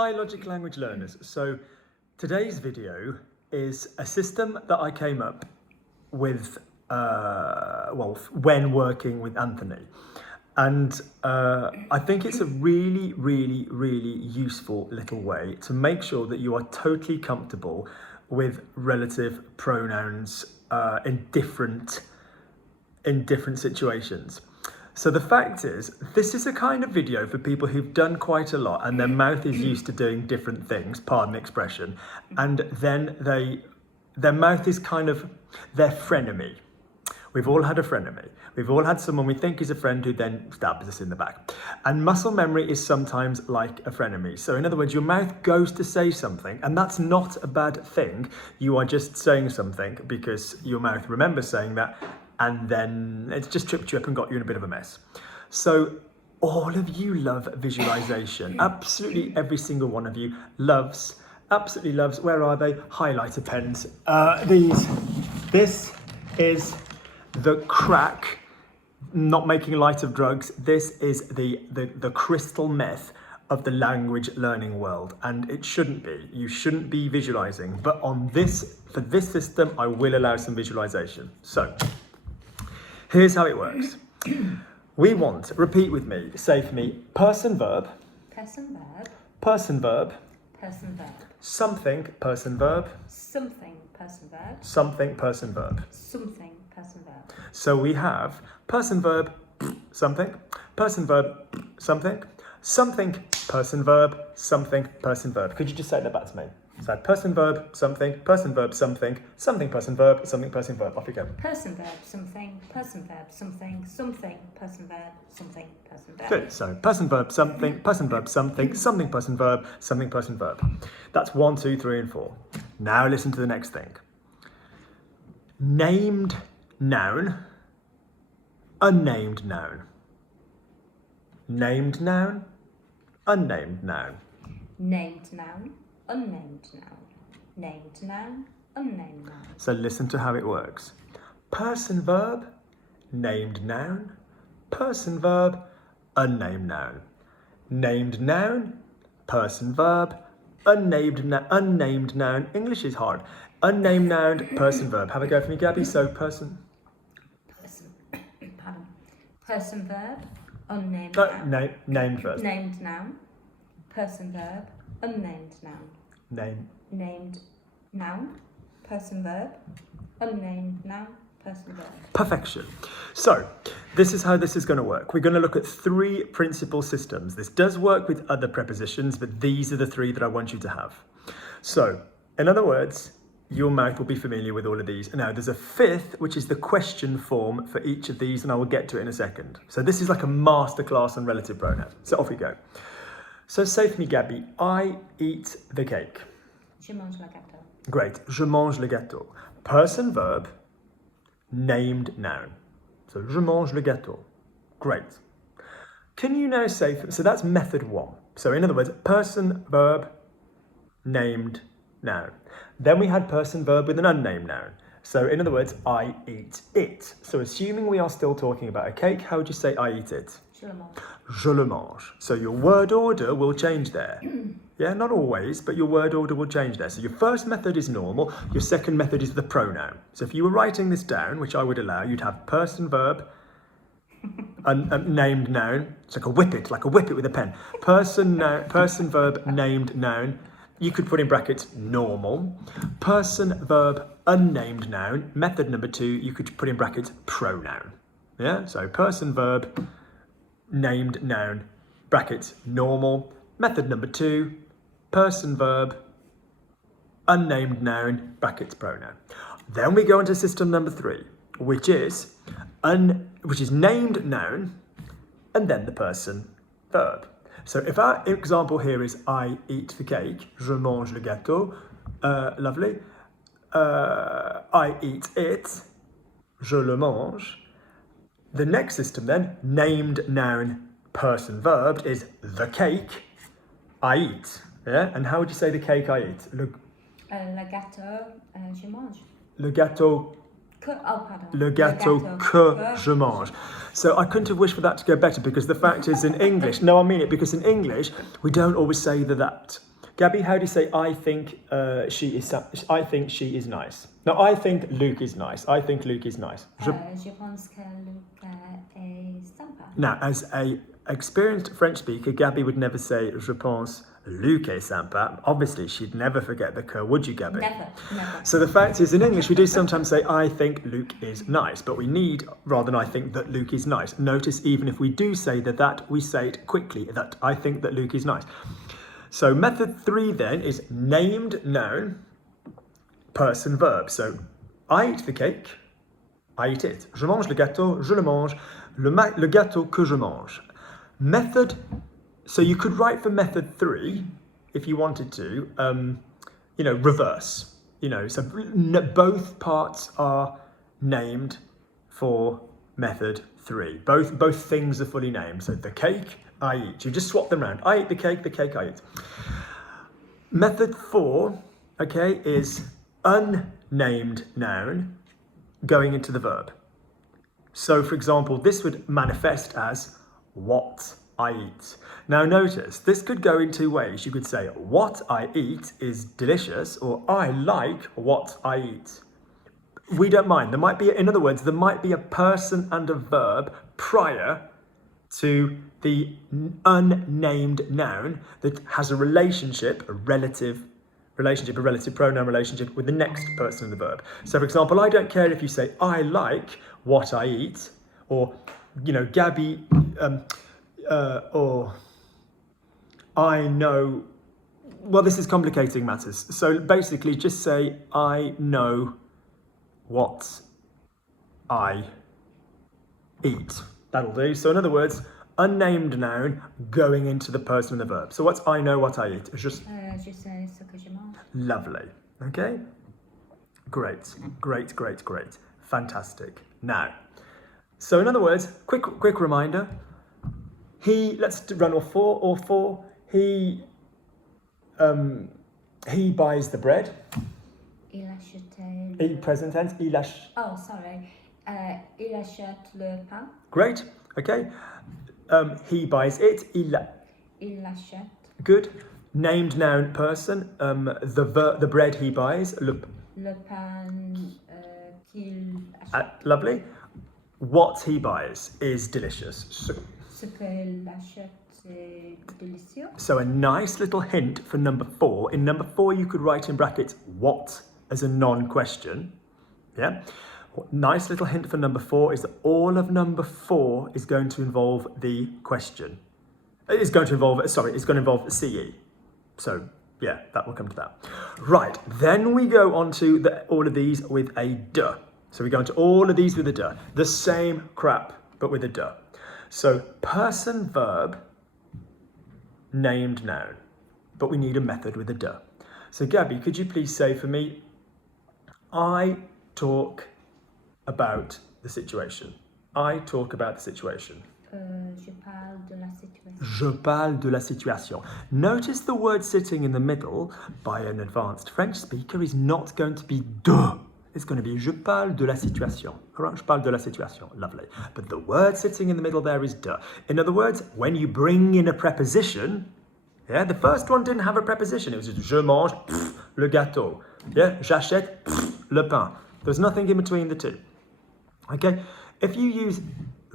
Hi Logic Language Learners. So today's video is a system that I came up with when working with Anthony. And I think it's a really useful little way to make sure that you are totally comfortable with relative pronouns in different situations. So the fact is, this is a kind of video for people who've done quite a lot and their mouth is used to doing different things, pardon the expression, and then their mouth is kind of their frenemy. We've all had a frenemy. We've all had someone we think is a friend who then stabs us in the back. And muscle memory is sometimes like a frenemy. So in other words, your mouth goes to say something, and that's not a bad thing. You are just saying something because your mouth remembers saying that, and then it's just tripped you up and got you in a bit of a mess. So all of you love visualization. Absolutely every single one of you absolutely loves, where are they? Highlighter pens. This is the crack, not making light of drugs. This is the crystal meth of the language learning world, and it shouldn't be. You shouldn't be visualizing, but for this system, I will allow some visualization. So here's how it works. We want, repeat with me, say for me, person verb, person verb, person verb, person verb, something person verb, something person verb, something person verb. something person verb. So we have person verb, something, person verb, something, something person verb, something person verb. Could you just say that back to me? So person verb, something, person verb, something, something person verb, something person verb. Off you go. Person verb, something, person verb, something, something, person verb, something, person verb. Good. So person verb, something, person verb, something, something person verb, something person verb. That's 1, 2, 3, and 4. Now listen to the next thing. Named noun, unnamed noun. Named noun, unnamed noun. Named noun, unnamed noun. Named noun, unnamed noun. So listen to how it works. Person verb, named noun, person verb, unnamed noun. Named noun, person verb, unnamed noun. English is hard. Unnamed noun, person verb. Have a go for me, Gabby. So person. Pardon. Person verb, unnamed noun. Name first. Named noun, person verb, unnamed noun. Name. Named noun, person verb, unnamed noun, person verb. Perfection. So this is how this is going to work. We're going to look at 3 principal systems. This does work with other prepositions, but these are the 3 that I want you to have. So in other words, your mouth will be familiar with all of these. Now there's a 5th, which is the question form for each of these, and I will get to it in a second. So this is like a masterclass on relative pronouns. So off we go. So say for me, Gabby, I eat the cake. Je mange le gâteau. Great. Je mange le gâteau. Person verb, named noun. So je mange le gâteau. Great. Can you now say, so that's method 1. So in other words, person verb, named noun. Then we had person verb with an unnamed noun. So in other words, I eat it. So assuming we are still talking about a cake, how would you say I eat it? Je le mange. Je le mange. So your word order will change there. Yeah, not always, but your word order will change there. So your first method is normal. Your second method is the pronoun. So if you were writing this down, which I would allow, you'd have person verb, named noun. It's like a whip it with a pen. Person verb, named noun. You could put in brackets normal. Person verb, unnamed noun. Method number 2, you could put in brackets pronoun. Yeah, so person verb, named noun, brackets normal. Method number 2, person verb, unnamed noun, brackets pronoun. Then we go into system number 3, which is named noun, and then the person verb. So if our example here is I eat the cake, je mange le gâteau, lovely. I eat it, je le mange. The next system then, named noun, person verb, is the cake I eat. Yeah, and how would you say the cake I eat? Le gâteau, je mange. Le gâteau. Le gâteau que je mange. So I couldn't have wished for that to go better, because the fact is in English, no, I mean it, because in English, we don't always say that. Gabby, how do you say I think she is nice? No, I think Luke is nice. I think Luke is nice. Je pense que Luc est sympa. Now, as a experienced French speaker, Gabby would never say je pense Luc est sympa. Obviously, she'd never forget the que, would you, Gabby? Never. So the fact is, in English, we do sometimes say I think Luke is nice, but we need, rather than I think that Luke is nice. Notice, even if we do say that, we say it quickly, that I think that Luke is nice. So method 3 then is named noun, person, verb. So I eat the cake, I eat it. Je mange le gâteau, je le mange. Le gâteau que je mange. Method, so you could write for method 3, if you wanted to, reverse. So both parts are named for method 3. Both things are fully named. So the cake, I eat. You just swap them around. I eat the cake I eat. Method 4, okay, is unnamed noun going into the verb. So, for example, this would manifest as what I eat. Now notice, this could go in 2 ways. You could say what I eat is delicious, or I like what I eat. We don't mind. There might be, in other words, there might be a person and a verb prior to the unnamed noun that has a relationship, a relative pronoun relationship with the next person in the verb. So, for example, I don't care if you say I like what I eat, or Gabby, or I know. Well, this is complicating matters. So basically, just say I know what I eat. That'll do. So in other words, unnamed noun going into the person and the verb. So what's I know what I eat? It's just Je sais ce que je mange. lovely. Okay? Great. Fantastic. Now, so in other words, quick reminder. Let's run all four. He buys the bread. Il achète. Present tense. Oh, sorry. Il achète le pain. Great. Okay. He buys it. Il achète. Good. Named noun person. The bread he buys. Le pain qu'il achète. Lovely. What he buys is delicious. Ce qu'il achète c'est délicieux. So a nice little hint for number 4. In number 4, you could write in brackets what as a non-question. Yeah. Nice little hint for number 4 is that all of number 4 is going to involve the question. It's going to involve CE. So yeah, that will come to that. Right, then we go on to all of these with a de. So we go into all of these with a de. The same crap, but with a de. So person, verb, named noun. But we need a method with a de. So Gabby, could you please say for me, I talk about the situation. I talk about the situation. Je parle de la situation. Je parle de la situation. Notice the word sitting in the middle by an advanced French speaker is not going to be de. It's going to be je parle de la situation. All right, je parle de la situation. Lovely. But the word sitting in the middle there is de. In other words, when you bring in a preposition, yeah, the first one didn't have a preposition. It was just je mange le gâteau. Yeah, j'achète le pain. There's nothing in between the two. Okay, if you use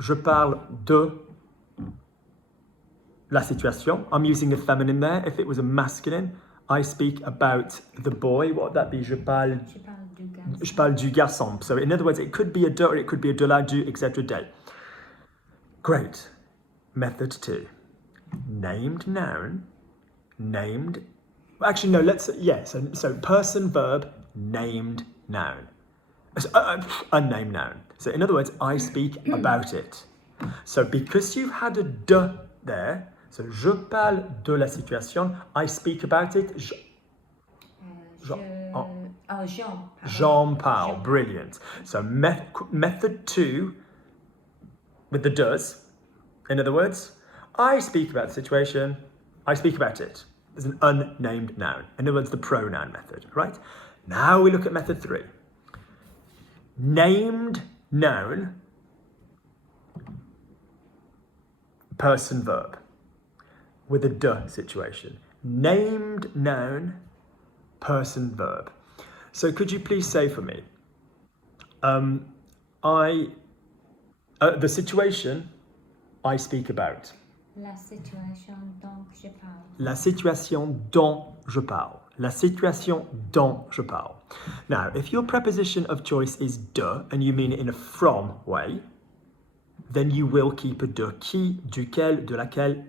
je parle de la situation, I'm using the feminine there. If it was a masculine, I speak about the boy. What would that be? Je parle du garçon. So in other words, it could be a de or it could be a de la, du, etc. de. Great. Method 2. Named noun. Named. Actually, no, so person, verb, named noun. Unnamed noun. So in other words, I speak about it. So because you had a de there, so je parle de la situation, I speak about it. Jean parle. Brilliant. So method 2 with the does. In other words, I speak about the situation, I speak about it. There's an unnamed noun. In other words, the pronoun method, right? Now we look at method 3. Named noun, person, verb, with a de situation. named noun, person, verb. So could you please say for me, the situation I speak about. La situation dont je parle. La situation dont je parle. La situation dont je parle. Now, if your preposition of choice is de, and you mean it in a from way, then you will keep a de. Qui, duquel, de laquelle,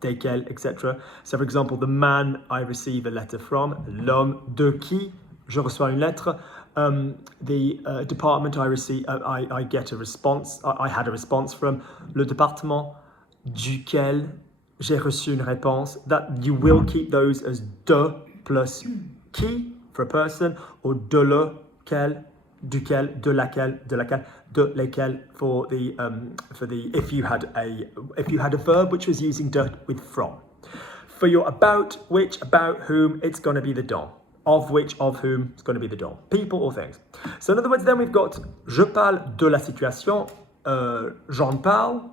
desquels, etc. So, for example, the man I receive a letter from, l'homme de qui je reçois une lettre. The department I get a response, I had a response from, le département duquel j'ai reçu une réponse. That you will keep those as de plus qui for a person, or de lequel, duquel, de laquelle, de lesquels for the if you had a verb which was using de with from. For your about which, about whom, it's going to be the dont. Of which, of whom, it's going to be the dont. People or things. So in other words, then we've got je parle de la situation, j'en parle.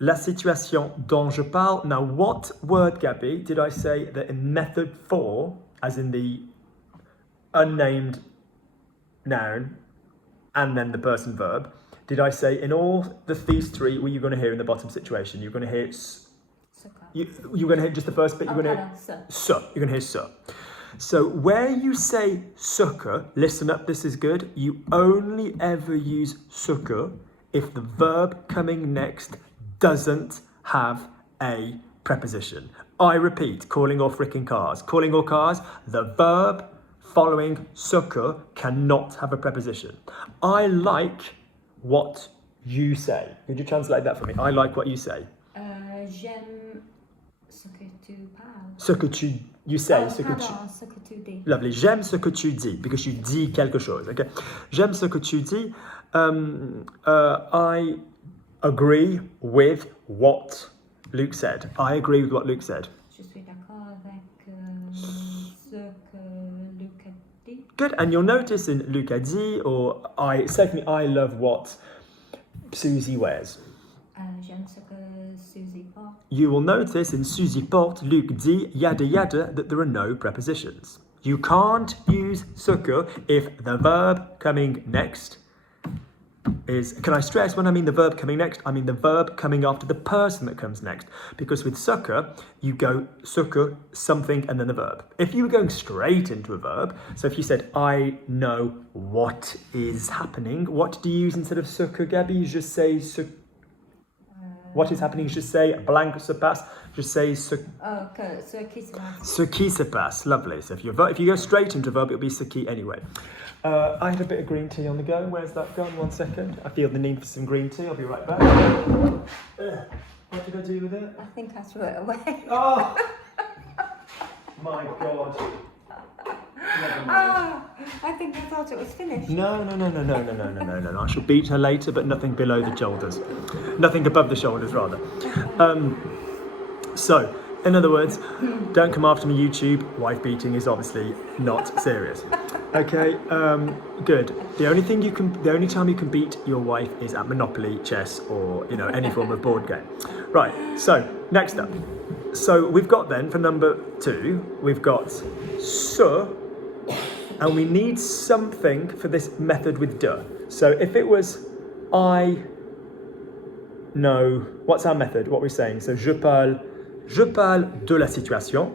La situation dont je parle. Now, what word, Gabby, did I say that in method 4, as in the unnamed noun and then the person verb, did I say in all these three, what are you going to hear in the bottom situation? You're going to hear you're going to hear just the first bit. You're going to hear so. You're going to hear so. So where you say sucker, listen up, this is good. You only ever use sucker if the verb coming next doesn't have a preposition. I repeat, calling all freaking cars. Calling all cars, the verb following sucker cannot have a preposition. I like what you say. Could you translate that for me? I like what you say. J'aime ce que tu parles. Ce que you say, ce que ce que tu dis. Lovely. J'aime ce que tu dis, because you dis quelque chose. Okay. J'aime ce que tu dis. I agree with what Luke said. I agree with what Luke said. Je suis d'accord avec ce que Luc a dit. Good. And you'll notice in Luc a dit, or say for me, I love what Susie wears. J'aime ce que Susie porte. You will notice in Susie porte, Luc dit, yada yada, that there are no prepositions. You can't use sucker if the verb coming next is, can I stress when I mean the verb coming next, I mean the verb coming after the person that comes next. Because with sucker, you go sucker, something, and then the verb. If you were going straight into a verb, so if you said, I know what is happening, what do you use instead of sucker, Gabby? Je sais ce. What is happening? Je sais, blank se passe. Je sais ce. Oh, ce qui se passe. Ce qui se passe. Lovely. So if you go straight into a verb, it'll be ce qui anyway. I have a bit of green tea on the go. Where's that gone? 1 second. I feel the need for some green tea. I'll be right back. What did I do with it? I think I threw it away. Oh! My God. Never mind. I think I thought it was finished. No. I shall beat her later, but nothing below the shoulders. Nothing above the shoulders, rather. So, in other words, don't come after me, YouTube. Wife beating is obviously not serious. Okay, good. The only time you can beat your wife is at Monopoly, chess, or any form of board game. Right. So next up. So we've got then for number 2, we've got ce, and we need something for this method with de. So if it was I know, what's our method? What we're saying? So je parle de la situation.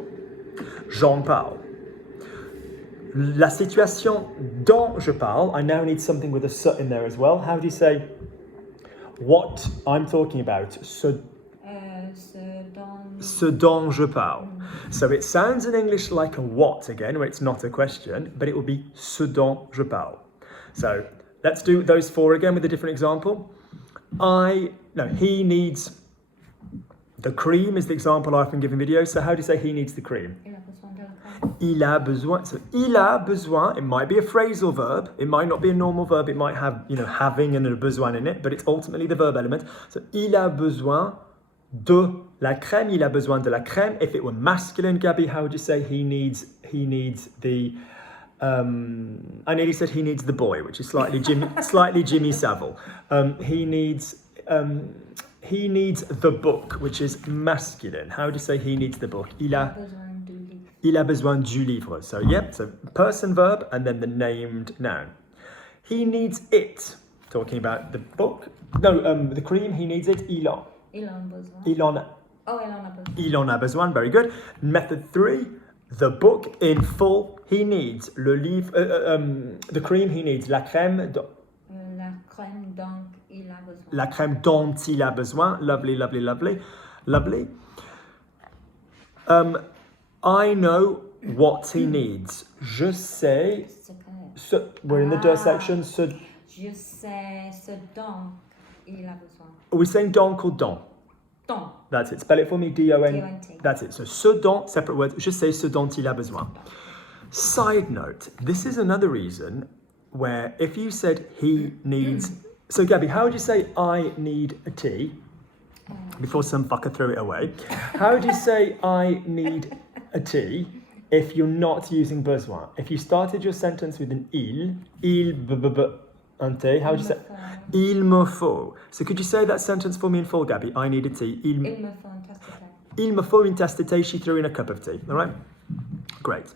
J'en parle. La situation dont je parle, I now need something with a ce in there as well. How do you say what I'm talking about? Ce dont je parle. So it sounds in English like a what again, where it's not a question, but it will be ce dont je parle. So let's do those 4 again with a different example. He needs the cream is the example I've been giving videos. So how do you say he needs the cream? Il a besoin. So il a besoin, it might be a phrasal verb, it might not be a normal verb, it might have, having and a besoin in it, but it's ultimately the verb element. So il a besoin de la crème, il a besoin de la crème. If it were masculine, Gabby, how would you say he needs the I nearly said he needs the boy, which is slightly Jimmy Savile. He needs the book, which is masculine. How do you say he needs the book? Il a Il a besoin du livre. So, yeah, so person, verb, and then the named noun. He needs it. Talking about the book. No, the cream, he needs it. Il en. Il en a besoin. Il en a. Oh, il en a besoin. Il en a besoin. Very good. Method 3. The book in full. He needs le livre. The cream, he needs la crème. La crème dont il a besoin. La crème dont il a besoin. Lovely, lovely, lovely. Lovely. I know what he needs. Je sais. We're in the de section. Je sais ce dont il a besoin. Are we saying donc or don? Dont. That's it. Spell it for me. D-O-N. D-O-N-T. That's it. So ce dont, separate words. Je sais ce dont il a besoin. Side note. This is another reason where if you said he needs. So Gabby, how would you say I need a tea? Before some fucker threw it away. How would you say I need a tea if you're not using besoin? If you started your sentence with an un thé, how would you say? Il me faut. So could you say that sentence for me in full, Gabby? I need a tea. Il me faut une tasse de thé. Il me faut une tasse de thé. She threw in a cup of tea. All right? Great.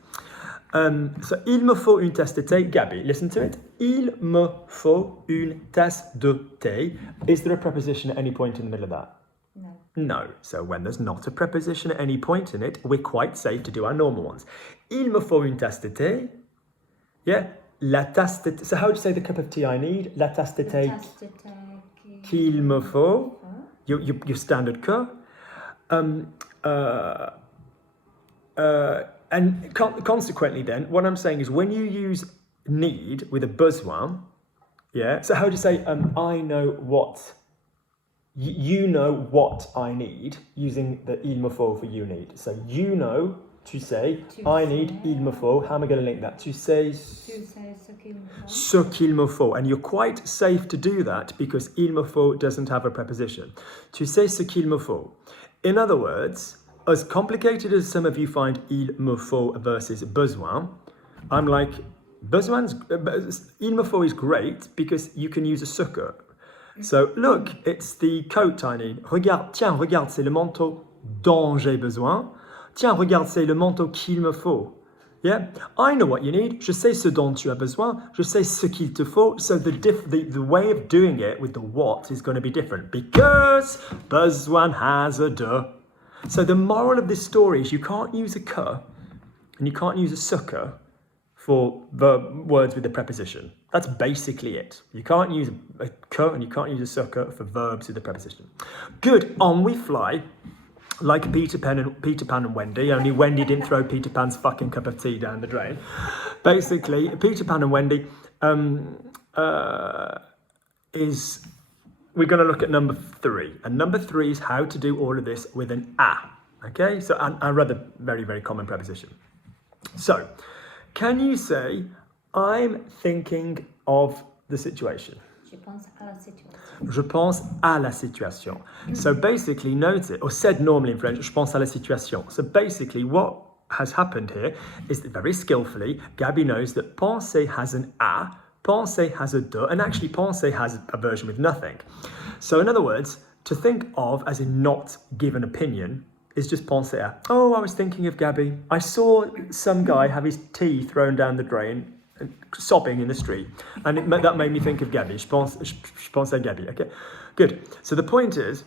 So, il me faut une tasse de thé. Gabby, listen to it. Il me faut une tasse de thé. Is there a preposition at any point in the middle of that? No. No. So when there's not a preposition at any point in it, we're quite safe to do our normal ones. Il me faut une tasse de thé. Yeah. La tasse de thé. So how would you say the cup of tea I need? La tasse de thé qu'il me faut. Your standard que. And consequently then, what I'm saying is when you use need with a besoin, yeah, so how do you say, I know what, you know what I need, using the il me faut for you need. So you know, tu sais, I need, il me faut. How am I going to link that? Tu sais ce qu'il me faut. And you're quite safe to do that because il me faut doesn't have a preposition. Tu sais ce qu'il me faut. In other words, as complicated as some of you find il me faut versus besoin, I'm like, il me faut is great because you can use a ce que. So look, it's the coat I need. Tiens, regarde, c'est le manteau dont j'ai besoin. Tiens, regarde, c'est le manteau qu'il me faut. Yeah, I know what you need. Je sais ce dont tu as besoin. Je sais ce qu'il te faut. So the way of doing it with the what is going to be different because besoin has a de. So the moral of this story is you can't use a que and you can't use a ce que for words with a preposition. That's basically it. You can't use a que and you can't use a ce que for verbs with a preposition. Good, on we fly. Like Peter Pan and Wendy, only Wendy didn't throw Peter Pan's fucking cup of tea down the drain. Basically, Peter Pan and Wendy we're going to look at number 3. And number 3 is how to do all of this with an a. Okay, so a rather very, very common preposition. So, can you say, I'm thinking of the situation? Je pense à la situation. Je pense à la situation. So basically, note it, or said normally in French, je pense à la situation. So basically, what has happened here is that very skillfully, Gabby knows that penser has an a, penser has a de, and actually penser has a version with nothing. So in other words, to think of as in not give an opinion is just penser à. Oh, I was thinking of Gabby. I saw some guy have his tea thrown down the drain, sobbing in the street, and that made me think of Gabby. Je pense à Gabby. Okay, good. So the point is,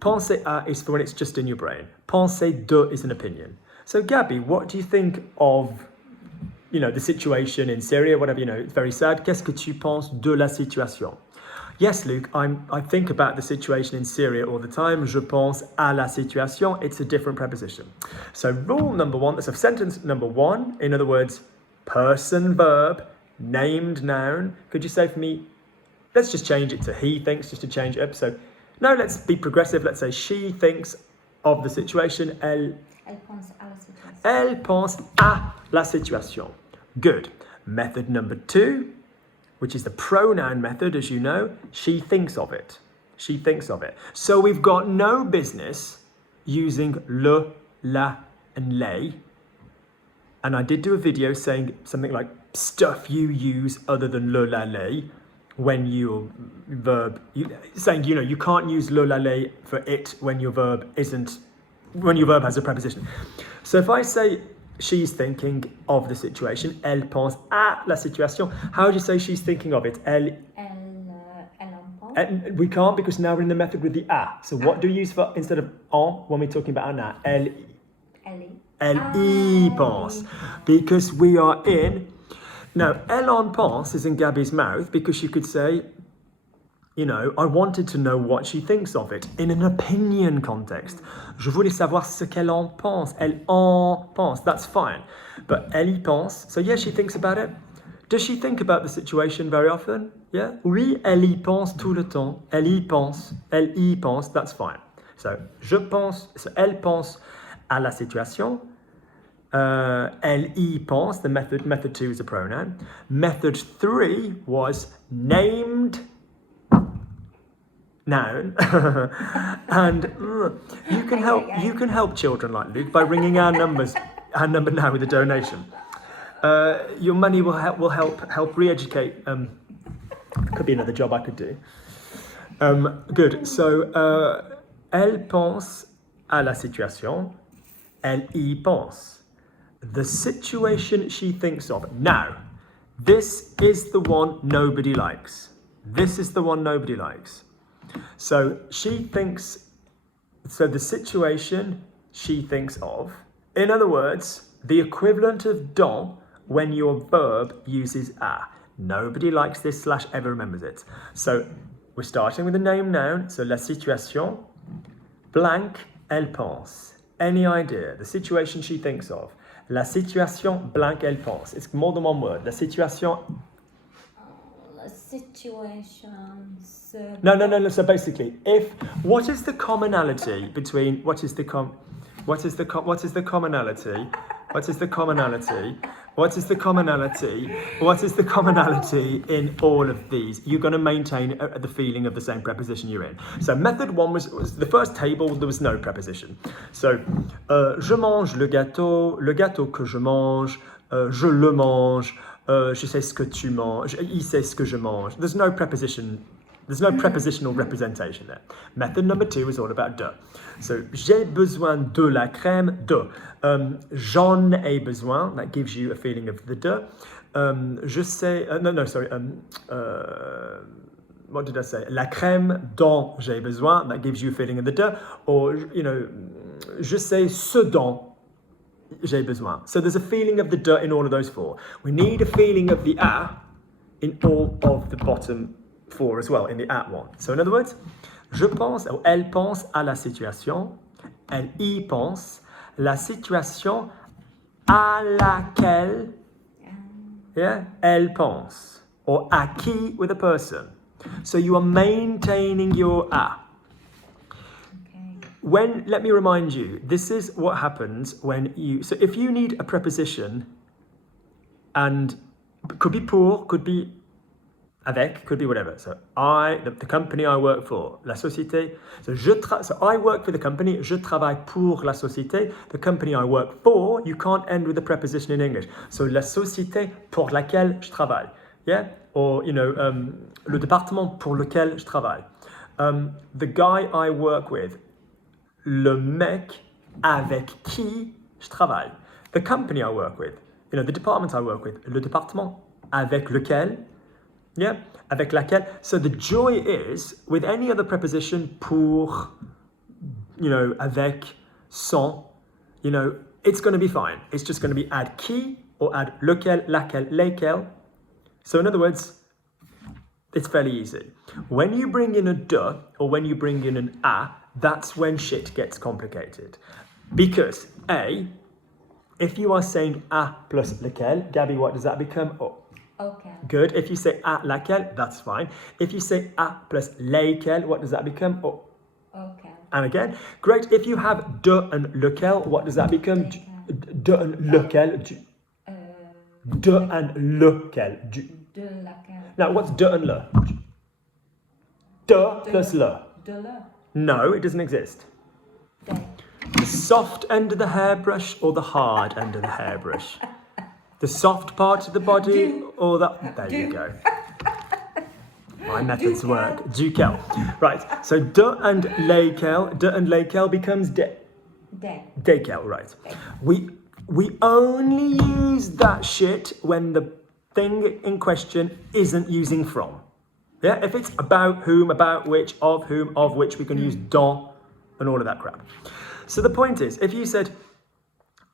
penser à is for when it's just in your brain. Penser de is an opinion. So Gabby, what do you think of, the situation in Syria? Whatever, it's very sad. Qu'est-ce que tu penses de la situation? Yes, Luke, I think about the situation in Syria all the time. Je pense à la situation. It's a different preposition. So rule number 1, so sentence number 1, in other words, person, verb, named noun. Could you say for me, let's just change it to he thinks, just to change it up. So, no, let's be progressive. Let's say she thinks of the situation. Elle pense à la situation. Elle pense à la situation. Good. Method number 2, which is the pronoun method, as you know. She thinks of it. She thinks of it. So we've got no business using le, la, and les. And I did do a video saying something like stuff you use other than le, la, les when your verb, saying, you can't use le, la, les for it when your verb has a preposition. So if I say, she's thinking of the situation. Elle pense à la situation. How do you say she's thinking of it? Elle en pense. we can't because now we're in the method with the a. So what do we use for instead of en when we're talking about na? Elle y pense. Because we are in. Now, elle en pense is in Gabby's mouth because she could say, you know, I wanted to know what she thinks of it in an opinion context. Je voulais savoir ce qu'elle en pense. Elle en pense. That's fine. But elle y pense. So yeah, she thinks about it. Does she think about the situation very often? Yeah. Oui, elle y pense tout le temps. Elle y pense. Elle y pense. That's fine. So, je pense. So, elle pense à la situation. Elle y pense. The method 2 is a pronoun. Method 3 was named noun. And you can help children like Luke by ringing our number now with a donation. Your money will help re-educate. Could be another job I could do. Good. So elle pense à la situation. Elle y pense. The situation she thinks of. Now, this is the one nobody likes. This is the one nobody likes. So she thinks, so the situation she thinks of, in other words, the equivalent of dans when your verb uses a. Nobody likes this / ever remembers it. So we're starting with the name noun, so la situation, blank, elle pense. Any idea? The situation she thinks of. La situation, blank, elle pense. It's more than one word. La situation. La situation. No. So basically, what is the commonality between what is the commonality in all of these? You're going to maintain the feeling of the same preposition you're in. So method 1 was the first table, there was no preposition. So je mange le gâteau que je mange, je le mange, je sais ce que tu manges, il sait ce que je mange. There's no preposition. There's no prepositional representation there. Method number 2 is all about de. So, j'ai besoin de la crème, de. J'en ai besoin, that gives you a feeling of the de. Je sais, what did I say? La crème dont j'ai besoin, that gives you a feeling of the de. Or, you know, je sais ce dont j'ai besoin. So there's a feeling of the de in all of those 4. We need a feeling of the a in all of the bottom 4 as well, in the at one. So in other words, je pense, ou elle pense à la situation, elle y pense, la situation à laquelle elle pense, or à qui with a person. So you are maintaining your a. Okay. Let me remind you, this is what happens when so if you need a preposition, and could be pour, could be avec, could be whatever. So the company I work for, la société. So I work for the company, je travaille pour la société. The company I work for, you can't end with a preposition in English. So la société pour laquelle je travaille. Yeah? Or, you know, le département pour lequel je travaille. The guy I work with, le mec avec qui je travaille. The company I work with, you know, the department I work with, le département avec lequel. Yeah, avec laquelle. So the joy is, with any other preposition, pour, you know, avec, sans, you know, it's going to be fine. It's just going to be add qui or add lequel, laquelle, lesquels. So in other words, it's fairly easy. When you bring in a de or when you bring in an a, that's when shit gets complicated. Because if you are saying a plus lequel, Gabby, what does that become? Oh. Okay. Good. If you say à laquelle, that's fine. If you say à plus lesquels, what does that become? Oh. Okay. And again, great. If you have de and lequel, what does that become? De and lequel. De and lequel. De laquelle. Now, what's de and le? De plus le. De le. No, it doesn't exist. De. The soft end of the hairbrush or the hard end of the hairbrush? The soft part of the body or the... There you go. My methods work. Duquel. Right, so de and lesquels becomes de. De. Desquels, right. we only use that shit when the thing in question isn't using from. Yeah, if it's about whom, about which, of which, we can use dans and all of that crap. So the point is, if you said,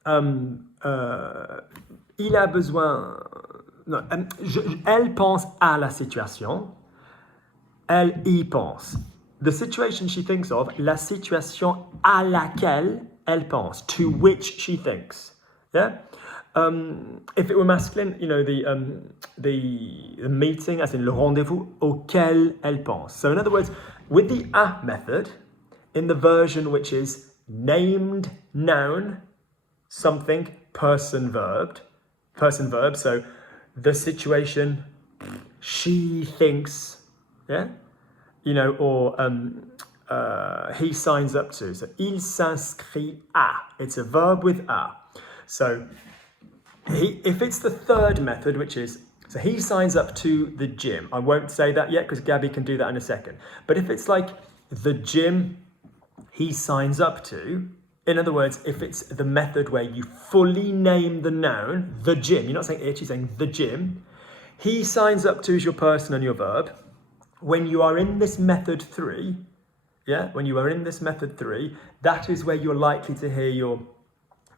il a besoin, no, elle pense à la situation, elle y pense. The situation she thinks of, la situation à laquelle elle pense, to which she thinks. Yeah. If it were masculine, you know, the meeting, as in le rendezvous auquel elle pense. So in other words, with the a method, in the version which is named noun, something, person verb. So the situation she thinks, yeah, you know, or he signs up to. So il s'inscrit à. It's a verb with a. So if it's the third method, which is, so he signs up to the gym. I won't say that yet because Gabby can do that in a second. But if it's like the gym he signs up to, in other words, if it's the method where you fully name the noun, the gym, you're not saying it, you're saying the gym, he signs up to is your person and your verb. When you are in this method 3, yeah, when you are in this method 3, that is where you're likely to hear your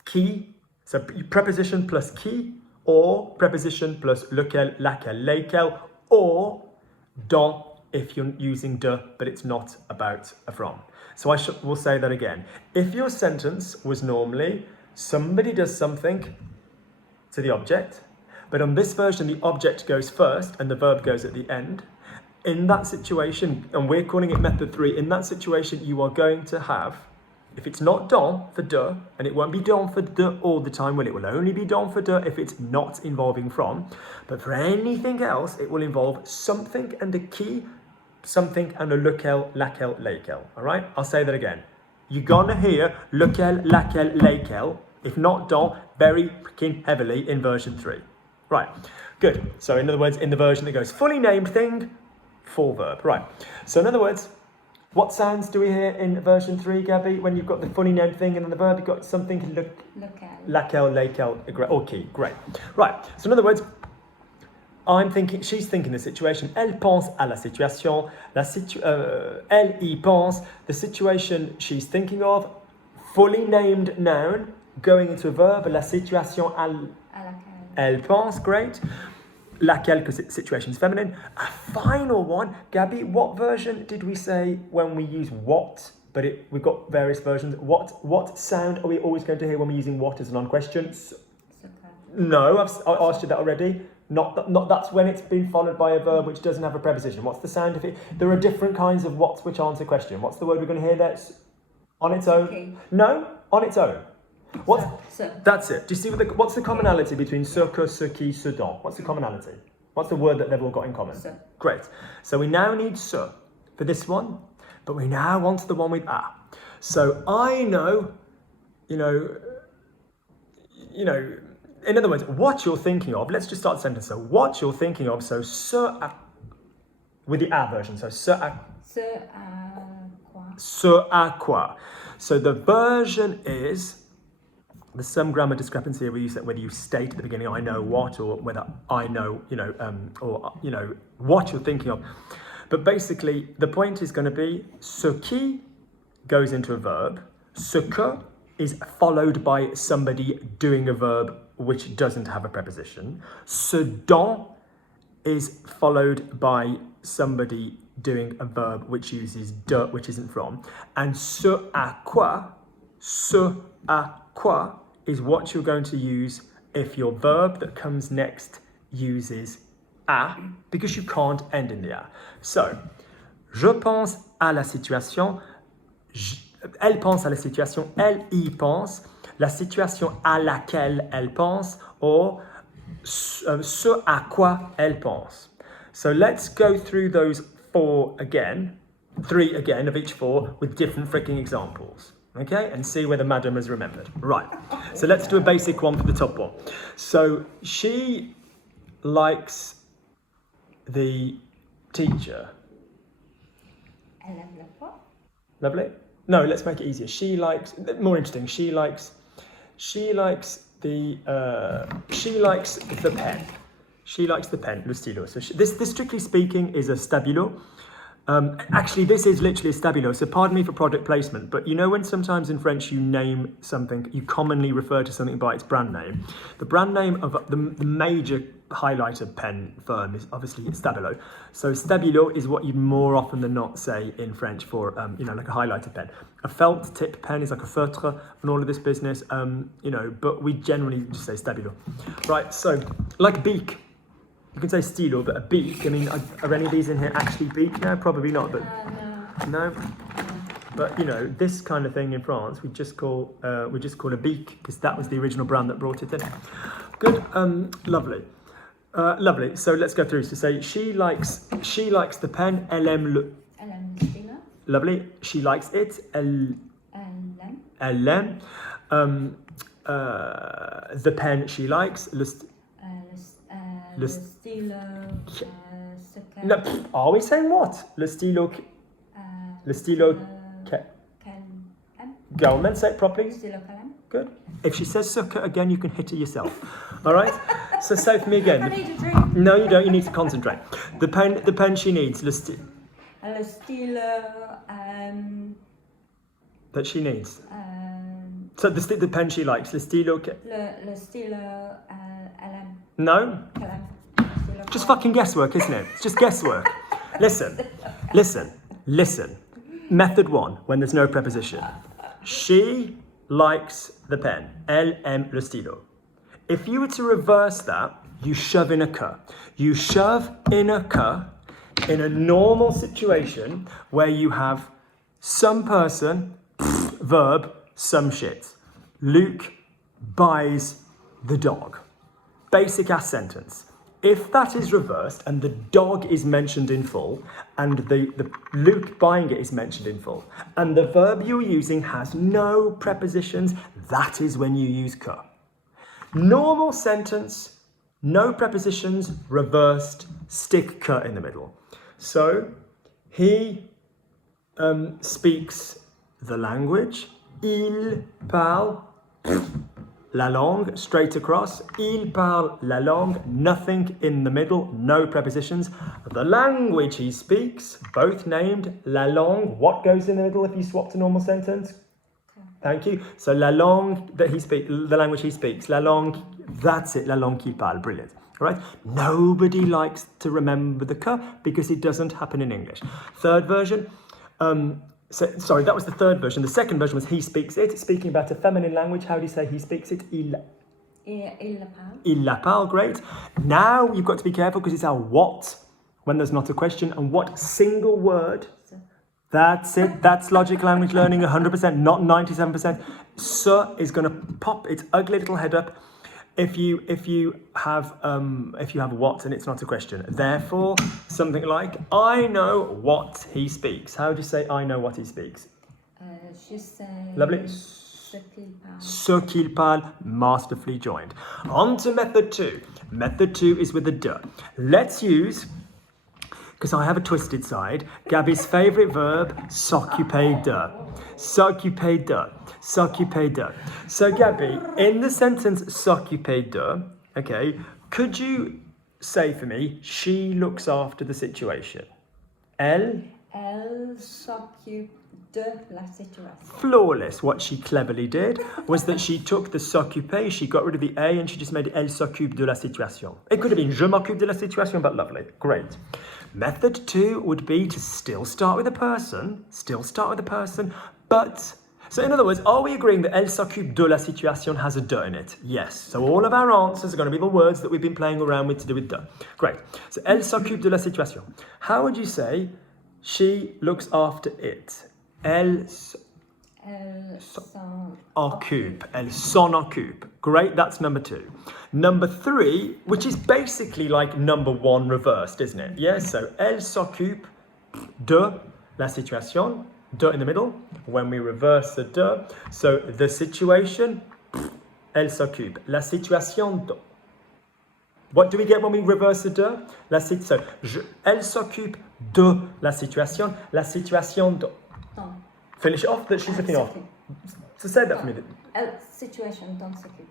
qui. So preposition plus qui, or preposition plus lequel, laquelle, lesquels, or dans if you're using de, but it's not about a from. So will say that again. If your sentence was normally somebody does something to the object, but on this version the object goes first and the verb goes at the end, in that situation, and we're calling it method 3, in that situation you are going to have, if it's not dans for de, and it won't be dans for de all the time, well, it will only be dans for de if it's not involving from, but for anything else, it will involve something and a qui, something and a lequel, laquelle, lesquels. All right? I'll say that again. You're going to hear lequel, laquelle, lesquels, if not dans, very freaking heavily in version 3. Right, good. So in other words, in the version that goes fully named thing, full verb. Right, so in other words, what sounds do we hear in version 3, Gabby? When you've got the fully named thing and then the verb, you've got something laquelle, lesquels, or qui. Great. Right. So in other words, she's thinking the situation. Elle pense à la situation. Elle y pense. The situation she's thinking of. Fully named noun going into a verb. La situation à laquelle elle pense. Great. Laquelle, because situation's feminine. A final one, Gabby, what version did we say when we use what? But we've got various versions. What sound are we always going to hear when we're using what as a non-question? No, I asked you that already. Not that's when it's been followed by a verb which doesn't have a preposition. What's the sound of it? There are different kinds of what's which answer question. What's the word we're going to hear that's on its own? Okay. No, on its own. That's it. Do you see what's the commonality between ce, que, ce, qui, ce, dont? What's the commonality? What's the word that they've all got in common? Ce. Great. So we now need ce for this one, but we now want the one with a. So I know, you know, in other words, what you're thinking of, let's just start the sentence. So what you're thinking of, so ce à, with the a version, so ce à quoi. Ce à quoi. So the version is, there's some grammar discrepancy whether you state at the beginning, I know what, or whether I know, what you're thinking of. But basically, the point is going to be, ce qui goes into a verb, ce que is followed by somebody doing a verb which doesn't have a preposition. Ce dont is followed by somebody doing a verb which uses de, which isn't from. And ce à quoi is what you're going to use if your verb that comes next uses a, because you can't end in the a. So, je pense à la situation, elle pense à la situation, elle y pense, la situation à laquelle elle pense, or ce à quoi elle pense. So let's go through those 3 again of each 4 with different freaking examples. Okay, and see whether Madam has remembered. Right, so let's do a basic one for the top one. So she likes the teacher. Elle aime le prof. Lovely. No, let's make it easier. She likes, more interesting, she likes she likes the pen. She likes the pen, le stylo. So this strictly speaking is a stabilo. Actually, this is literally a stabilo, so pardon me for product placement, but you know when sometimes in French you name something, you commonly refer to something by its brand name. The brand name of the major highlighter pen firm is obviously stabilo. So stabilo is what you more often than not say in French for, like a highlighter pen. A felt tip pen is like a feutre and all of this business, but we generally just say stabilo. Right, so like beak. You can say stylo, but a beak, I mean, are any of these in here actually beak? No, probably not, but no. But this kind of thing in France, we just call a beak, because that was the original brand that brought it in. Good, lovely. Lovely, so let's go through. So say, she likes the pen, elle aime le. Elle aime le stylo. Lovely, she likes it, elle aime. The pen she likes, le stylo. No, are we saying what? Le stylo. Go on then, say it properly. Stylo calem. Good. If she says sucker again, you can hit her yourself. All right. So say for me again. I need a drink. No, you don't. You need to concentrate. The pen she needs. Le stylo. That she needs. So the pen she likes. Le stylo. Le stylo. Elle aime. No. Just fucking guesswork, isn't it? It's just guesswork. Listen. Method 1, when there's no preposition. She likes the pen. Elle aime le stylo. If you were to reverse that, you shove in a que. You shove in a que in a normal situation where you have some person, verb, some shit. Luke buys the dog. Basic ass sentence. If that is reversed and the dog is mentioned in full and the Luke buying it is mentioned in full and the verb you're using has no prepositions, that is when you use que. Normal sentence, no prepositions, reversed, stick que in the middle. So he speaks the language. Il parle la langue, straight across. Il parle la langue, nothing in the middle, no prepositions. The language he speaks, both named, la langue. What goes in the middle if you swap to normal sentence? Thank you. So la langue that he speaks, the language he speaks, la langue, that's it, la langue qu'il parle. Brilliant. All right. Nobody likes to remember the que because it doesn't happen in English. Third version. Sorry, that was the third version. The second version was he speaks it. Speaking about a feminine language, how do you say he speaks it? Il la parle. Il la parle, great. Now you've got to be careful because it's our what when there's not a question. And what single word? That's it. That's logic language learning 100%, not 97%. Ce is going to pop its ugly little head up if you have what and it's not a question. Therefore, something like I know what he speaks. How do you say I know what he speaks? Je sais. Lovely. Ce qu'il parle. Ce qu'il parle, masterfully joined. On to method 2. Method 2 is with a de. Let's use, because I have a twisted side, Gabby's favourite verb, s'occuper de. S'occuper de. S'occuper de. So Gabby, in the sentence s'occuper de, okay, could you say for me, she looks after the situation? Elle s'occupe de la situation. Flawless. What she cleverly did was that she took the s'occuper, she got rid of the A and she just made elle s'occupe de la situation. It could have been je m'occupe de la situation, but lovely. Great. Method 2 would be to still start with a person, but... So in other words, are we agreeing that elle s'occupe de la situation has a de in it? Yes. So all of our answers are going to be the words that we've been playing around with to do with de. Great. So elle s'occupe de la situation. How would you say she looks after it? Elle s'en occupe. Great, that's number 2. Number 3, which is basically like number 1 reversed, isn't it? Yes, so elle s'occupe de la situation. De in the middle, when we reverse the de. So the situation, elle s'occupe. La situation de. What do we get when we reverse the de? Elle s'occupe de la situation de. Finish it off, that she's looking off. So say that for me. Situation, don't s'occupe.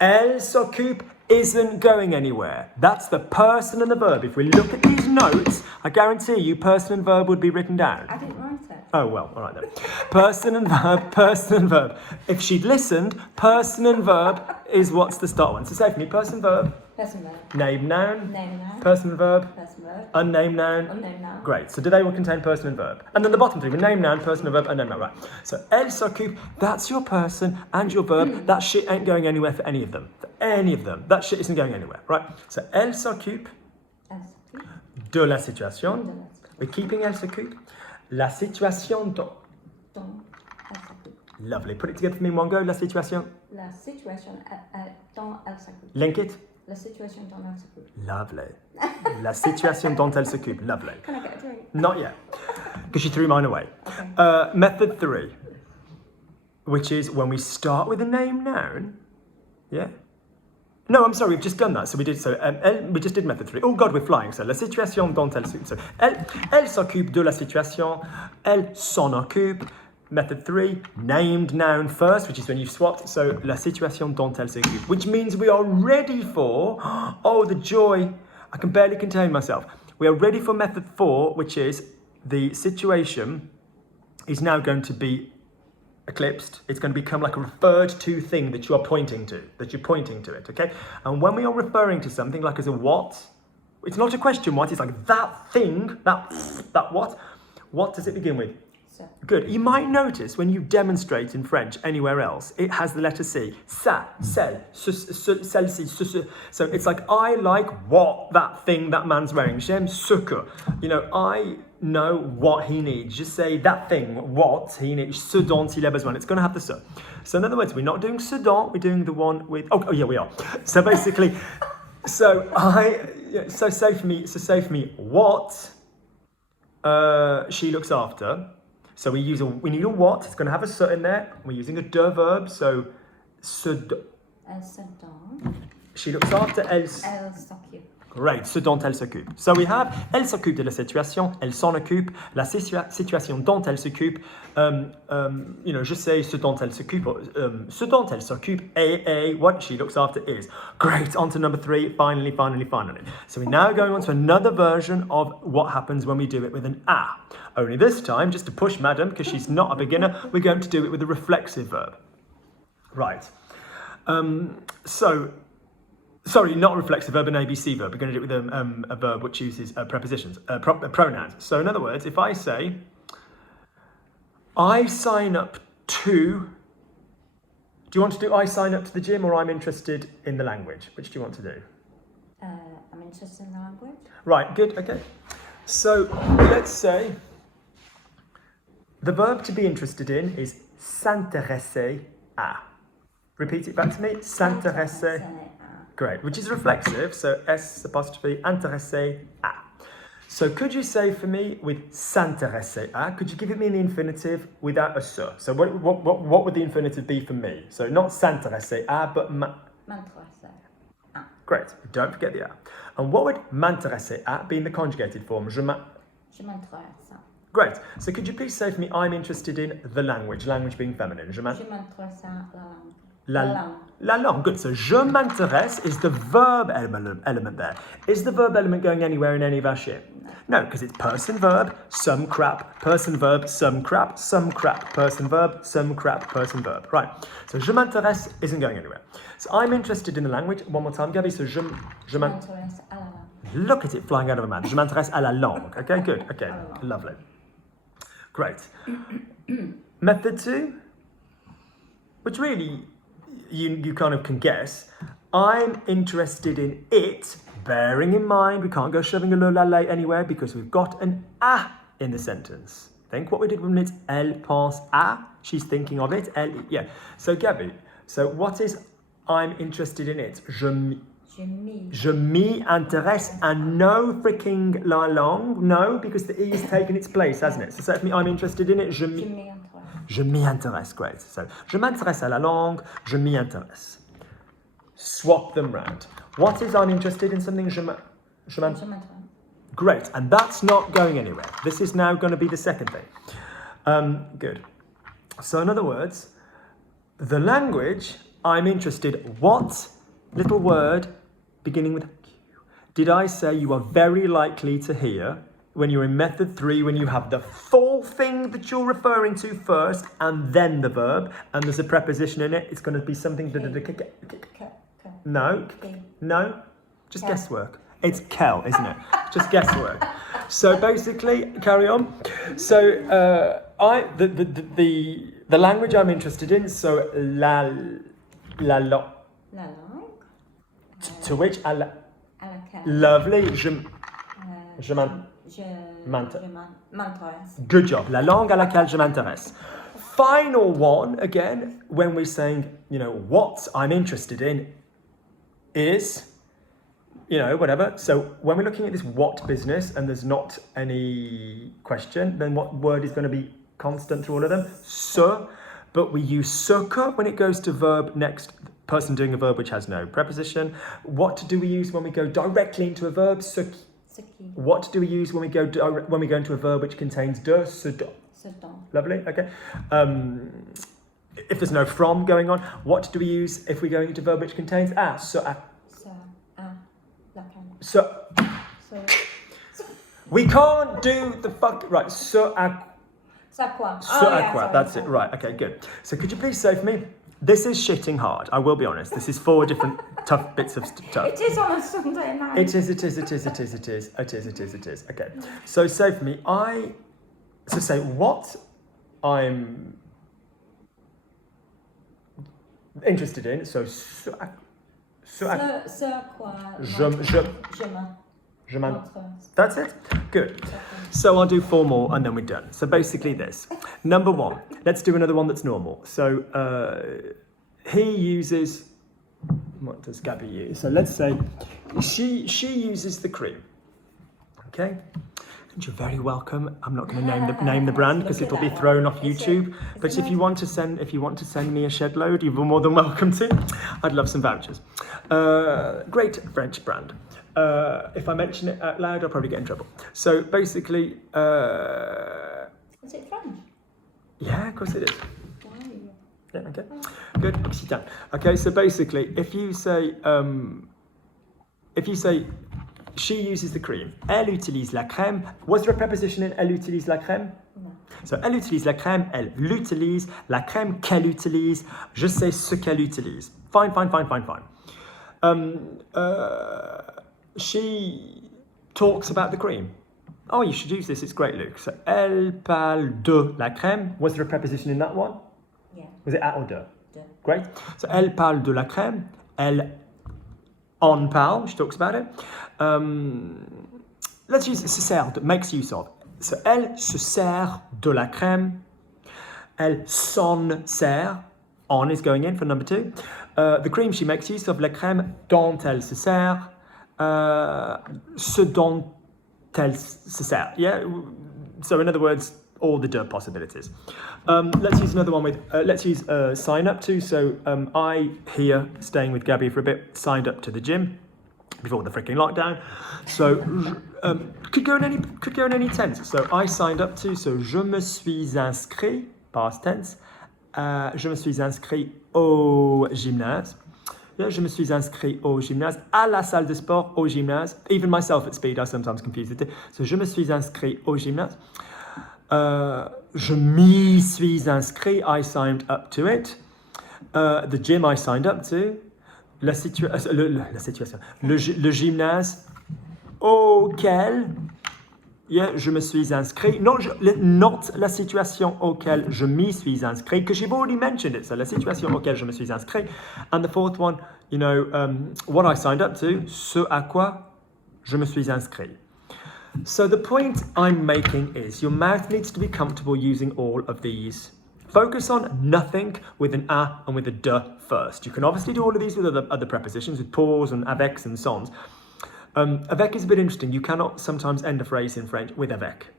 Elle s'occupe isn't going anywhere. That's the person and the verb. If we look at these notes, I guarantee you person and verb would be written down. I didn't write it. Oh, well, all right then. Person and verb, person and verb. If she'd listened, person and verb is what's the start one. So say for me, person, verb, Person verb. named noun, Name noun. person and verb, Person verb. unnamed noun. Unnamed noun. Great. So do they all contain person and verb? And then the bottom three were name, noun, person and verb, unnamed noun. Right. So elle s'occupe, that's your person and your verb. That shit ain't going anywhere for any of them. For any of them. That shit isn't going anywhere. Right. So elle s'occupe Elle s'occupe. de la situation. De la situation. We're keeping elle s'occupe. La situation dont. Dont elle s'occupe. Lovely. Put it together for me in one go. La situation. La situation dont elle s'occupe. Link it. La situation dont elle s'occupe. Lovely. La situation dont elle s'occupe. Lovely. Can I get a drink? Not yet. Because she threw mine away. Okay. Method 3. Which is when we start with a name noun. Yeah. No, I'm sorry, we've just done that. So we did we just did method 3. Oh God, we're flying. So la situation dont elle s'occupe. So elle s'occupe de la situation. Elle s'en occupe. Method 3, named noun first, which is when you've swapped. So la situation dont elle s'occupe, which means we are ready for, oh, the joy. I can barely contain myself. We are ready for method 4, which is the situation is now going to be eclipsed. It's going to become like a referred to thing that you are pointing to, that you're pointing to it, okay? And when we are referring to something like as a what, it's not a question what, it's like that thing, that what does it begin with? So. Good. You might notice when you demonstrate in French anywhere else, it has the letter C. Ça, celle, celle-ci, ce. So it's like, I like what that thing that man's wearing. J'aime ce que. You know, I know what he needs. Just say that thing, what he needs, ce dont il a besoin. It's going to have the ce. So in other words, we're not doing ce dont, we're doing the one with, oh yeah, we are. So basically, so say for me, what she looks after. So we need a what, it's going to have a ce in there. We're using a de verb, so ce dont. Elle se donne. She looks after, elle s'occupe. Great, ce dont elle s'occupe. So we have, elle s'occupe de la situation, elle s'en occupe, la situation dont elle s'occupe, you know, je sais ce dont elle s'occupe, ce dont elle s'occupe, et what she looks after is. Great, on to number 3, finally. So we're now going on to another version of what happens when we do it with an a. Only this time, just to push Madam, because she's not a beginner, we're going to do it with a reflexive verb. Right. Sorry, not reflexive verb, an ABC verb. We're going to do it with a verb which uses prepositions, pronouns. So in other words, if I say, I sign up to, do you want to do I sign up to the gym or I'm interested in the language? Which do you want to do? I'm interested in the language. Right, good, okay. So let's say the verb to be interested in is s'intéresser à. Repeat it back to me. S'intéresser. Great, which is reflexive, so S apostrophe intéressé à. So could you say for me with s'intéresser à, could you give it me an infinitive without a se? So what would the infinitive be for me? So not s'intéresser à, but M'intéresser à. Great, don't forget the à. And what would m'intéresser à be in the conjugated form? Je m'intéresse à. Great, so could you please say for me, I'm interested in the language being feminine. Je m'intéresse à la langue. La langue, good. So je m'intéresse is the verb element there. Is the verb element going anywhere in any of our shit? No, because it's person verb, some crap, person verb, some crap, person verb, some crap, person verb. Right. So je m'intéresse isn't going anywhere. So I'm interested in the language. One more time, Gabby. So je m'intéresse à la langue. Look at it flying out of a mouth. Je m'intéresse à la langue. Okay, good. Okay, lovely. Great. Method 2, which really you kind of can guess. I'm interested in it, bearing in mind we can't go shoving a la anywhere because we've got an a in the sentence. Think what we did when it's elle pense à. She's thinking of it. Elle, yeah. So Gabby, so what is I'm interested in it? Je m'y intéresse, and no freaking la langue, no, because the e has taken its place, hasn't it? So say to me, I'm interested in it. Je m'y intéresse, great. So, je m'intéresse à la langue, je m'y intéresse. Swap them round. What is I'm interested in something? Je m'intéresse. Great, and that's not going anywhere. This is now going to be the second thing. Good. So in other words, the language I'm interested. What little word beginning with Q did I say you are very likely to hear when you're in method 3, when you have the full thing that you're referring to first and then the verb, and there's a preposition in it? It's going to be something. No, no, just guesswork. It's quel, isn't it? Just guesswork. So basically, carry on. So the language I'm interested in. So la langue. To which À laquelle lovely. Je m'intéresse. Good job. La langue à laquelle je m'intéresse. Final one again. When we're saying, what I'm interested in is, whatever. So when we're looking at this what business and there's not any question, then what word is going to be constant through all of them? Ce. But we use ce que when it goes to verb next, person doing a verb which has no preposition. What do we use when we go directly into a verb? Ce qui. What do we use when we go into a verb which contains de? Ce dont. Lovely. Okay. If there's no from going on, what do we use if we're going into a verb which contains a? Ce à. So we can't do the fuck right. Ce à. Sais quoi? Ce à quoi. That's it. Right. Okay. Good. So could you please say for me? This is shitting hard. I will be honest. This is 4 different tough bits of stuff. It is on a Sunday night. It is. Okay. So say for me, say what I'm interested in. So ce quoi je That's it? Good. So I'll do 4 more and then we're done. So basically this. Number 1. Let's do another one that's normal. So he uses, what does Gabby use? So let's say she uses the cream. Okay? And you're very welcome. I'm not going to name the brand because it'll be thrown off YouTube. But if you want to send me a shed load, you're more than welcome to. I'd love some vouchers. Great French brand. If I mention it out loud, I'll probably get in trouble. So basically, is it French? Yeah, of course it is. Yeah, okay. Good. Okay, so basically, if you say she uses the cream, elle utilise la crème. Was there a preposition in elle utilise la crème? No. So elle utilise la crème, elle l'utilise, la crème qu'elle utilise, je sais ce qu'elle utilise. Fine. She talks about the cream. Oh, you should use this. It's great, Luke. So, elle parle de la crème. Was there a preposition in that one? Yeah. Was it at or de? De. Great. So, elle parle de la crème. Elle en parle. She talks about it. Let's use se sert. Makes use of. So, elle se sert de la crème. Elle s'en sert. On is going in for number 2. The cream she makes use of, la crème dont elle se sert. Ce dont elle se sert. Yeah. So in other words, all the de possibilities. Let's use another one with. Let's use sign up to. So I here staying with Gabby for a bit signed up to the gym before the freaking lockdown. So could go in any tense. So I signed up to. So je me suis inscrit past tense. Je me suis inscrit au gymnase. Yeah, je me suis inscrit au gymnase, à la salle de sport, au gymnase. Even myself at speed, I sometimes confuse it. So, je me suis inscrit au gymnase. Je m'y suis inscrit, I signed up to it. The gym I signed up to. La situation. Le gymnase auquel je me suis inscrit. Not la situation auquel je m'y suis inscrit, because you've already mentioned it. So, la situation auquel je me suis inscrit. And the 4th one, what I signed up to, ce à quoi je me suis inscrit. So, the point I'm making is your mouth needs to be comfortable using all of these. Focus on nothing with an a and with a de first. You can obviously do all of these with other prepositions, with pour and avec and sans. Avec is a bit interesting. You cannot sometimes end a phrase in French with avec.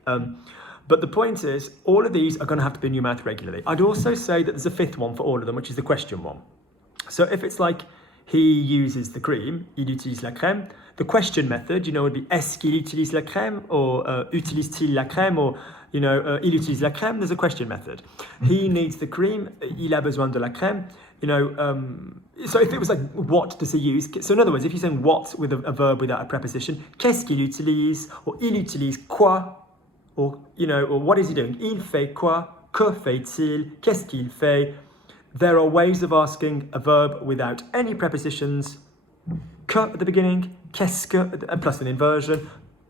But the point is, all of these are going to have to be in your mouth regularly. I'd also say that there's a 5th one for all of them, which is the question one. So if it's like, he uses the cream, il utilise la crème, the question method, would be est-ce qu'il utilise la crème, or utilise-t-il la crème, or, il utilise la crème, there's a question method. He needs the cream, il a besoin de la crème, You know, so if it was like, what does he use? So in other words, if you're saying what with a verb without a preposition, qu'est-ce qu'il utilise? Or il utilise quoi? Or, you know, or what is he doing? Il fait quoi? Que fait-il? Qu'est-ce qu'il fait? There are ways of asking a verb without any prepositions. Que at the beginning, qu'est-ce que, plus an inversion.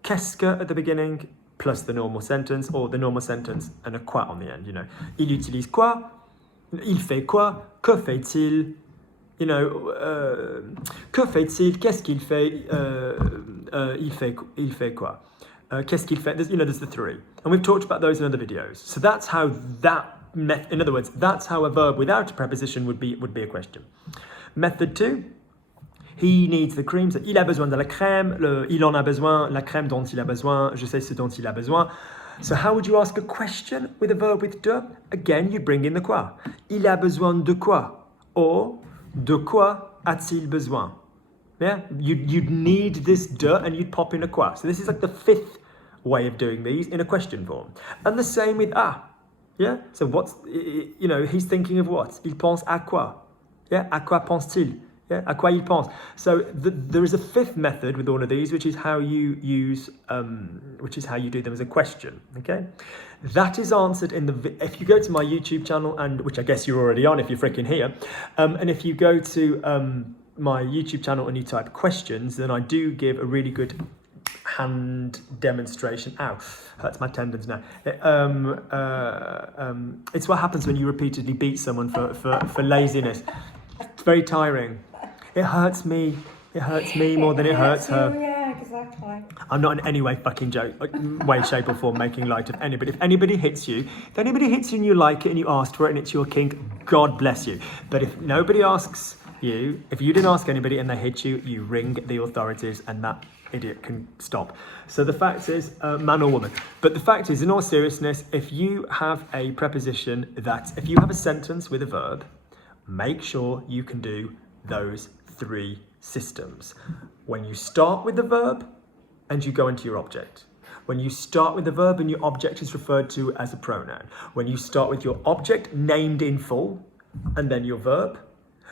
Qu'est-ce que at the beginning, plus the normal sentence, or the normal sentence and a quoi on the end, you know. Il utilise quoi? Il fait quoi? Que fait-il? You know, que fait-il? Qu'est-ce qu'il fait? Il fait quoi? Qu'est-ce qu'il fait? There's the three. And we've talked about those in other videos. So that's how in other words, that's how a verb without a preposition would be a question. Method 2. He needs the cream. So, il a besoin de la crème. Il en a besoin. La crème dont il a besoin. Je sais ce dont il a besoin. So how would you ask a question with a verb with de? Again, you bring in the quoi. Il a besoin de quoi? Or, de quoi a-t-il besoin? Yeah, you'd need this de and you'd pop in a quoi. So this is like the fifth way of doing these in a question form. And the same with a. Yeah, so what's, you know, he's thinking of what? Il pense à quoi? Yeah, à quoi pense-t-il? Yeah, à quoi il pense? So there is a fifth method with all of these, which is how you use, which is how you do them as a question. Okay, that is answered in if you go to my YouTube channel, and which I guess you're already on if you're freaking here, and if you go to my YouTube channel and you type questions, then I do give a really good hand demonstration. Ow, hurts my tendons now. It's what happens when you repeatedly beat someone for laziness. It's very tiring. It hurts me. It hurts me more than it hurts her. Yeah, exactly. I'm not in any way fucking joke, way, shape or form making light of anybody. If anybody hits you and you like it and you asked for it and it's your kink, God bless you. But if nobody asks you, if you didn't ask anybody and they hit you, you ring the authorities and that idiot can stop. So the fact is, man or woman. But the fact is, in all seriousness, if you have a preposition if you have a sentence with a verb, make sure you can do those three systems. When you start with the verb and you go into your object. When you start with the verb and your object is referred to as a pronoun. When you start with your object named in full and then your verb.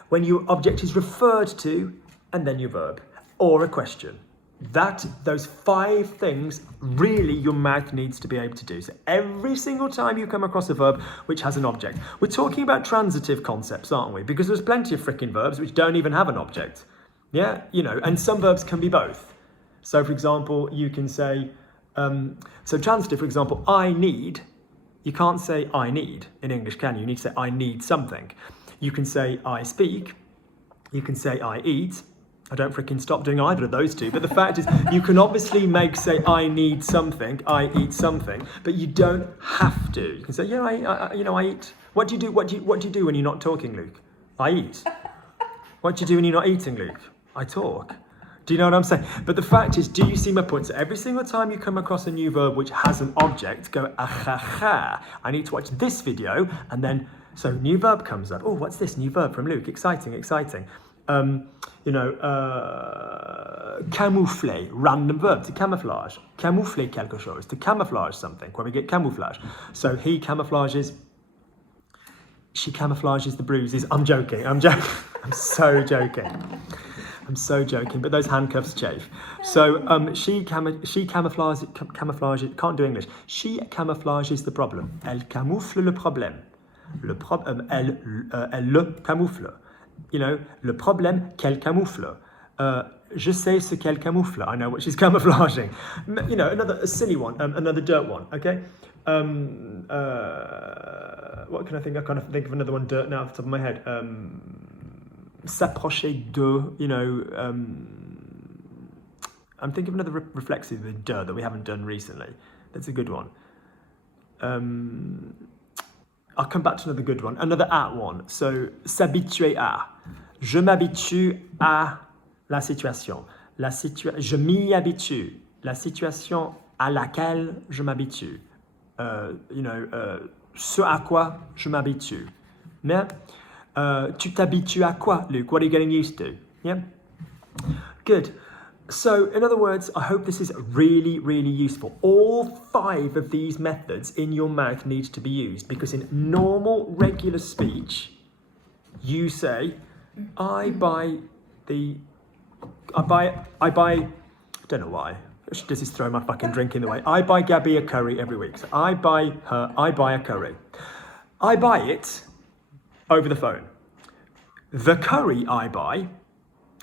When your object is referred to and then your verb. Or a question. Those 5 things really your mouth needs to be able to do. So every single time you come across a verb which has an object. We're talking about transitive concepts, aren't we? Because there's plenty of freaking verbs which don't even have an object. Yeah, you know, and some verbs can be both. So for example, you can say, so transitive, for example, I need. You can't say I need in English, can you? You need to say I need something. You can say I speak. You can say I eat. I don't freaking stop doing either of those two. But the fact is, you can obviously say I need something, I eat something, but you don't have to. You can say, yeah, I eat. What do you do? What do you do when you're not talking, Luke? I eat. What do you do when you're not eating, Luke? I talk. Do you know what I'm saying? But the fact is, do you see my point? So every single time you come across a new verb which has an object, go, ahaha, I need to watch this video, and then, so new verb comes up. Oh, what's this new verb from Luke? Exciting, exciting. Camoufler, random verb, to camouflage. Camoufler quelque chose, to camouflage something, where we get camouflage. So he camouflages, she camouflages the bruises. I'm joking. I'm so joking. I'm so joking, but those handcuffs chafe. So she camouflages, can't do English. She camouflages the problem. Elle camoufle le problème. Elle le camoufle. You know, le problème qu'elle camoufle. Je sais ce qu'elle camoufle. I know what she's camouflaging. You know, a silly one, another dirt one, okay? What can I think? I can't think of another one dirt now off the top of my head. S'approcher de, you know, I'm thinking of another reflexive with de that we haven't done recently. That's a good one. I'll come back to another good one, another at one. So, s'habituer à. Je m'habitue à la situation. Je m'y habitue. La situation à laquelle je m'habitue. Ce à quoi je m'habitue. Yeah? Tu t'habitues à quoi, Luke? What are you getting used to? Yeah? Good. So, in other words, I hope this is really, really useful. All 5 of these methods in your mouth need to be used because in normal, regular speech, You say, I buy, don't know why. Does this throw my fucking drink in the way? I buy Gabby a curry every week. So I buy a curry. I buy it over the phone. The curry I buy,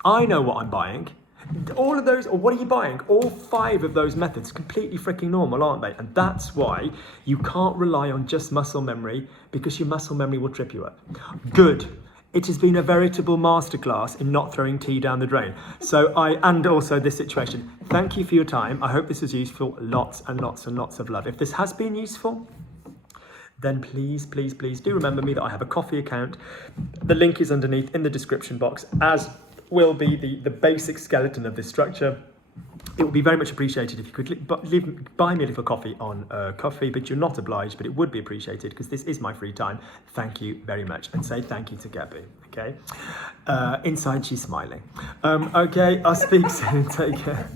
I know what I'm buying. All of those, or what are you buying? All 5 of those methods, completely freaking normal, aren't they? And that's why you can't rely on just muscle memory, because your muscle memory will trip you up. Good. It has been a veritable masterclass in not throwing tea down the drain. And also this situation. Thank you for your time. I hope this was useful. Lots and lots and lots of love. If this has been useful, then please, please, please do remember me that I have a Kofi account. The link is underneath in the description box, as will be the basic skeleton of this structure. It would be very much appreciated if you could buy me a little coffee on Kofi, but you're not obliged, but it would be appreciated because this is my free time. Thank you very much. And say thank you to Gabby, okay? Inside she's smiling. Okay, I'll speak soon. Take care.